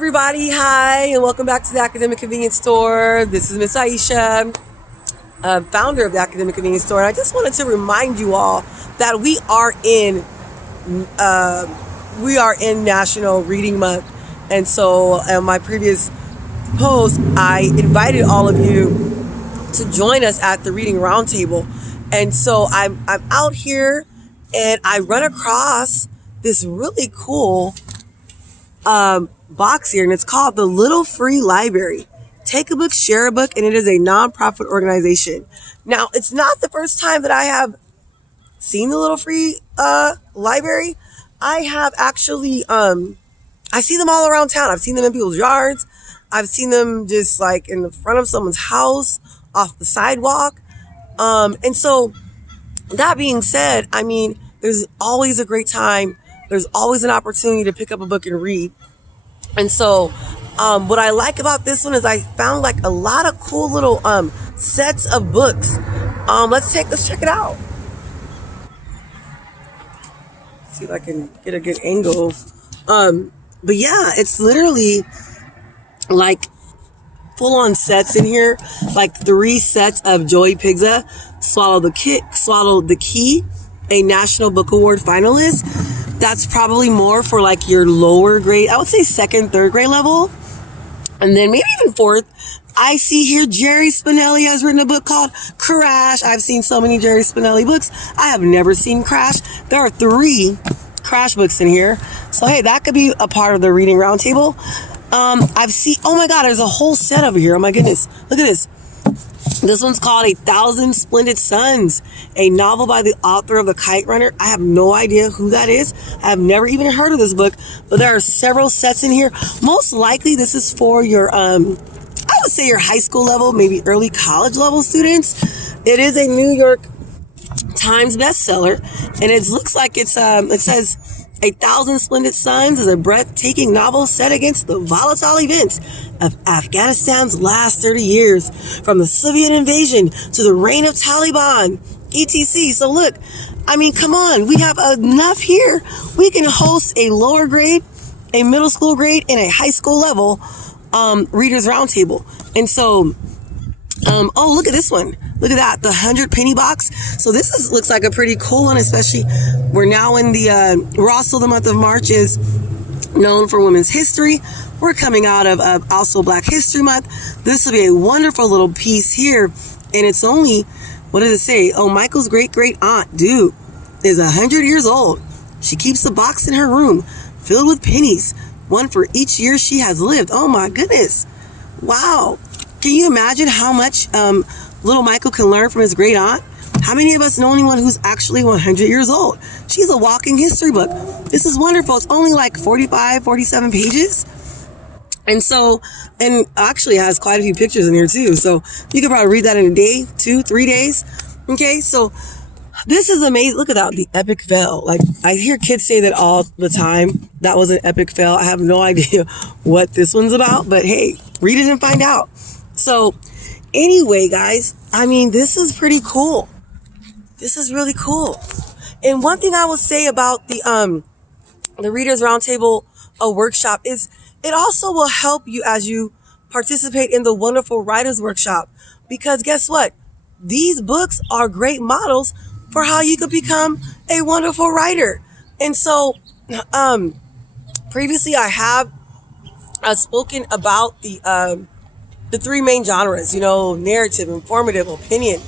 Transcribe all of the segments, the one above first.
everybody. Hi, and welcome back to the Academic Convenience Store. This is Miss Aisha, founder of the Academic Convenience Store. And I just wanted to remind you all that we are in National Reading Month. And so in my previous post, I invited all of you to join us at the Reading Roundtable. And so I'm out here and I run across this really cool box here, and it's called the Little Free Library. Take a book, share a book, and it is a nonprofit organization. Now, it's not the first time that I have seen the Little Free Library. I have actually, I see them all around town. I've seen them in people's yards. I've seen them just like in the front of someone's house, off the sidewalk. And so, that being said, I mean, there's always a great time. There's always an opportunity to pick up a book and read. And so what I like about this one is I found like a lot of cool little sets of books. Let's check it out. See if I can get a good angle. But yeah, it's literally like full-on sets in here. Like 3 sets of Joey Pigza, Swallow the Key, a National Book Award finalist. That's probably more for like your lower grade. I would say 2nd, 3rd grade level. And then maybe even 4th. I see here Jerry Spinelli has written a book called Crash. I've seen so many Jerry Spinelli books. I have never seen Crash. There are 3 Crash books in here. So hey, that could be a part of the Reading Roundtable. I've seen, oh my God, there's a whole set over here. Oh my goodness. Look at this. This one's called 1,000 Splendid Suns, a novel by the author of The Kite Runner. I have no idea who that is. I have never even heard of this book, but there are several sets in here. Most likely this is for your, I would say your high school level, maybe early college level students. It is a New York Times bestseller, and it looks like it's, it says 1,000 Splendid Suns is a breathtaking novel set against the volatile events of Afghanistan's last 30 years, from the Soviet invasion to the reign of Taliban, etc. So look, I mean, come on, we have enough here. We can host a lower grade, a middle school grade, and a high school level readers roundtable. And so, oh, look at this one. Look at that, the 100 penny box. So this looks like a pretty cool one, especially we're now in we're also the month of March is known for Women's History. We're coming out of also Black History Month. This will be a wonderful little piece here. And it's only, what does it say? Oh, Michael's great aunt, dude, is 100 years old. She keeps a box in her room filled with pennies, one for each year she has lived. Oh my goodness. Wow. Can you imagine how much little Michael can learn from his great aunt? How many of us know anyone who's actually 100 years old? She's a walking history book. This is wonderful. It's only like 45, 47 pages. And so, and actually has quite a few pictures in here too. So you could probably read that in a day, 2, 3 days. Okay, so this is amazing. Look at that, the epic fail. Like, I hear kids say that all the time. That was an epic fail. I have no idea what this one's about, but hey, read it and find out. So anyway, guys, I mean, this is pretty cool. This is really cool. And one thing I will say about the Readers Roundtable workshop is it also will help you as you participate in the Wonderful Writers Workshop. Because guess what? These books are great models for how you could become a wonderful writer. And so, previously I have spoken about the 3 main genres, you know, narrative, informative, opinion.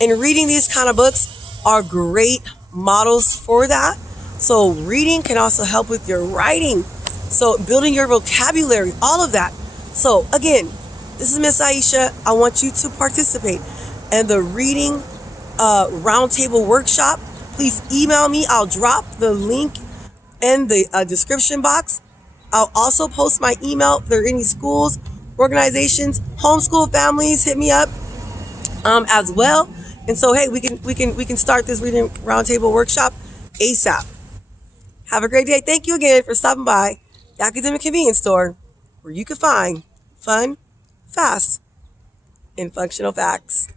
And reading these kind of books are great models for that. So reading can also help with your writing. So building your vocabulary, all of that. So again, this is Miss Aisha. I want you to participate in the Reading Roundtable Workshop. Please email me. I'll drop the link in the description box. I'll also post my email if there are any schools, organizations, homeschool families, hit me up as well. And so hey, we can start this Reading Roundtable Workshop ASAP. Have a great day. Thank you again for stopping by the Academic Convenience Store, where you can find fun, fast, and functional facts.